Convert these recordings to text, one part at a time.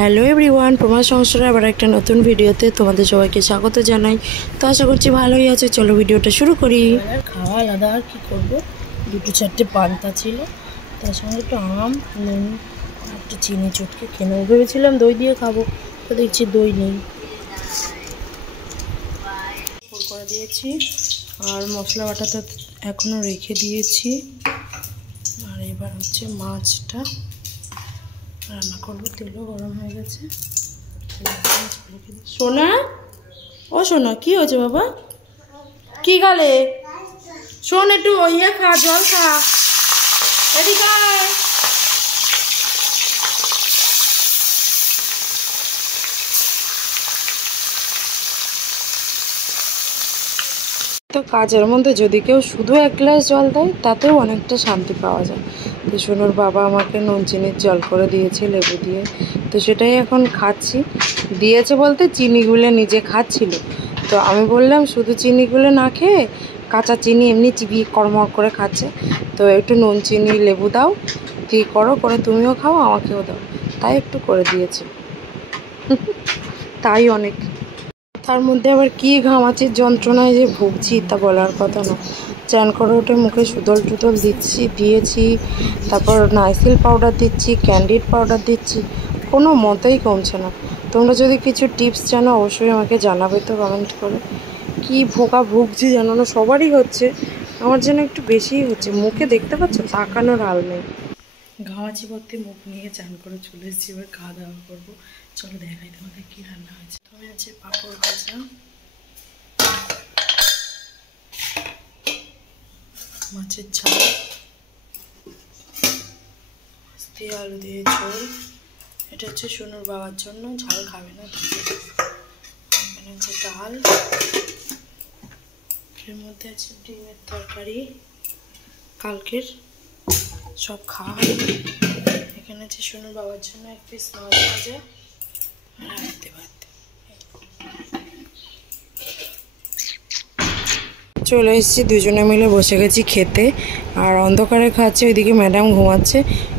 Hello everyone, প্রমাণ সংসারে আবার একটা নতুন ভিডিওতে তোমাদের সবাইকে স্বাগত জানাই। তো আশা করছি ভালোই আছে। চলো ভিডিওটা শুরু করি। খাওয়া আলাদা, আর কী করবো, দুটো চারটে পান্তা ছিল, তার সঙ্গে একটু আম, নুন, একটু চিনি চটকে খেয়ে নেবো ভেবেছিলাম, দই দিয়ে খাবো, তো দেখছি দই নেই। করে দিয়েছি আর মশলা বাটাটা এখনও রেখে দিয়েছি। আর এবার হচ্ছে মাছটা রান্না করবো, তেলও গরম হয়ে গেছে। সোনা, ও সোনা, কি হয়েছে বাবা, কি গালে? শোন, একটু ইয়ে খা, জল খা, এদিকে আয়। তো কাজের মধ্যে যদি কেউ শুধু এক গ্লাস জল দেয় তাতেও অনেকটা শান্তি পাওয়া যায়। তো সোনুর বাবা আমাকে নুন চিনির জল করে দিয়েছে লেবু দিয়ে, তো সেটাই এখন খাচ্ছি। দিয়েছে বলতে চিনিগুলো নিজে খাচ্ছিল, তো আমি বললাম শুধু চিনিগুলো না খেয়ে কাঁচা চিনি এমনি চিবিয়ে কড়মড় করে খাচ্ছে, তো একটু নুন চিনি লেবু দাও, দিয়ে করো, করে তুমিও খাও আমাকেও দাও, তাই একটু করে দিয়েছে। তাই অনেক। তার মধ্যে আবার কী ঘামাচির যন্ত্রণায় যে ভুগছি তা বলার কথা না। চান করে উঠে মুখে সুদল টুদল দিয়েছি, তারপর নাইসিল পাউডার দিচ্ছি, ক্যান্ডিড পাউডার দিচ্ছি, কোনো মতেই কমছে না। তোমরা যদি কিছু টিপস জানো অবশ্যই আমাকে জানাবে তো কমেন্ট করে। কি ভোকা ভুগছি জানো না, সবারই হচ্ছে, আমার যেন একটু বেশিই হচ্ছে। মুখে দেখতে পাচ্ছ তাকানোর হাল নেই। ঘামাচি ভর্তি মুখ নিয়ে চান করে চলে এসেছি, এবার খাওয়া দাওয়া করবো। চলো দেখাই তোমাদের কী রান্না হয়েছে। তবে আছে পাঁপড় ভাজা, মাছের ঝাল, মাছ দিয়ে আলু দিয়ে ঝোল। এটা হচ্ছে সোনুর বাবার জন্য, ঝাল খাবে না। এখানে আছে ডাল, এর মধ্যে আছে ডিমের তরকারি, কালকের সব খাওয়া হয়নি। এখানে আছে সোনুর বাবার জন্য এক পিস মাছ ভাজা আর হাঁড়িতে ভাত। চলে এসেছি, দুজনে মিলে বসে গেছি খেতে, আর অন্ধকারে খাচ্ছে। ওইদিকে ম্যাডাম ঘুমাচ্ছে,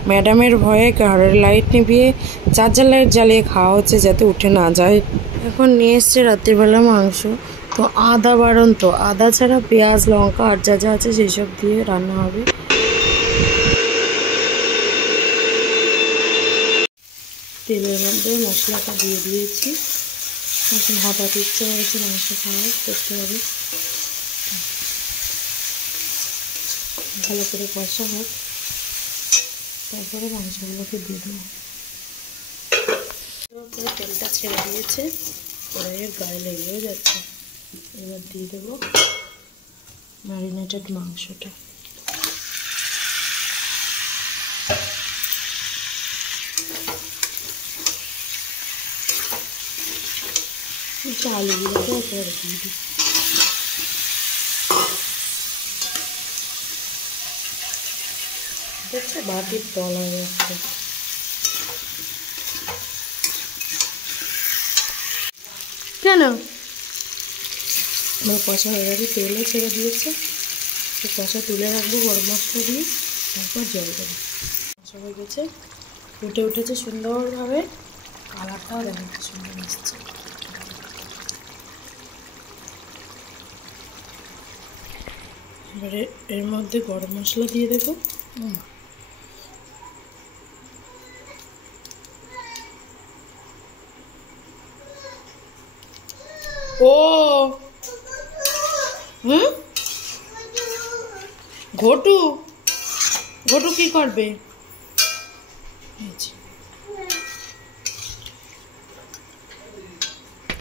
ম্যাডামের ভয়ে ঘরের লাইট নিভিয়ে চার্জার লাইট জ্বালিয়ে খাওয়া হচ্ছে যাতে উঠে না যায়। এখন নিয়ে এসছে রাত্রিবেলা মাংস, তো আদা বারণ, তো আদা ছাড়া পেঁয়াজ লঙ্কা আর যা যা আছে সেই সব দিয়ে রান্না হবে। তেলের মধ্যে মশলাটা দিয়ে দিয়েছি, এখন হঠাৎ ইচ্ছা হয়েছে মাংস খাওয়া, করতে হবে। ভালো করে কষা হোক, তারপরে মাংসগুলোকে দিয়ে দেবো। পুরো তেলটা ছেড়ে দিয়েছে, কড়াইয়ের গায়ে লেগেও যাচ্ছে। এবার দিয়ে দেবো ম্যারিনেটেড মাংসটা। আলুগুলোকে একেবারে দিয়ে দিই। দেখছে বাটির তলায় যাচ্ছে। কেন আমার কষা হয়ে গেছে, তেলও ছেড়ে দিয়েছে। তো কষা তুলে রাখবো গরম মশলা দিয়ে, তারপর জল দেবো। কষা হয়ে গেছে, ফুটে উঠেছে সুন্দরভাবে, কালারটাও দেখো কি সুন্দর এসছে। এবারে এর মধ্যে গরম মশলা দিয়ে দেবো। ও ঘটু, ঘটু কি করবে?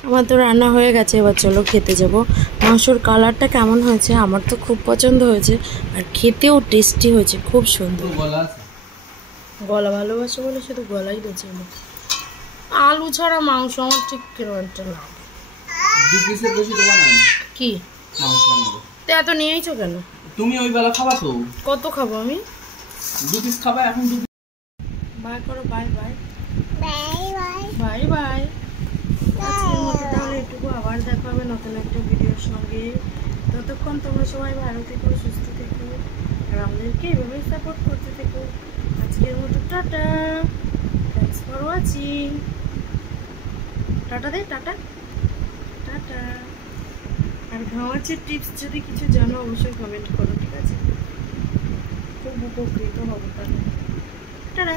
আমার তো রান্না হয়ে গেছে, এবার চলো খেতে যাব। মাংসর কালারটা কেমন হয়েছে, আমার তো খুব পছন্দ হয়েছে, আর খেতেও টেস্টি হয়েছে, খুব সুন্দর। গলা ভালোবাসে বলে শুধু গলাই বেঁচে না, আলু ছাড়া মাংস আমার ঠিক কেন একটা লাগে। কি এত নিয়েছো কেন তুমি? ওই বেলা খাবা তো? কত খাবো আমি? 2 পিস খাবা এখন। বাই করো, বাই বাই বাই বাই। আজকের মতো তাহলে এটুকু, আবার দেখা হবে নতুন একটা ভিডিওর সঙ্গে। ততক্ষণ তোমরা সবাই ভালো থেকো, সুস্থ থেকো, আর আমাদেরকে এভাবেই সাপোর্ট করতে থেকো। আজকের মতো tata, thanks for watching. Tata দে, টাটা টাটা। আর ঘামাচির টিপস যদি কিছু জানো অবশ্যই কমেন্ট করো, ঠিক আছে? খুব উপকৃত হবো তাহলে। টাটা।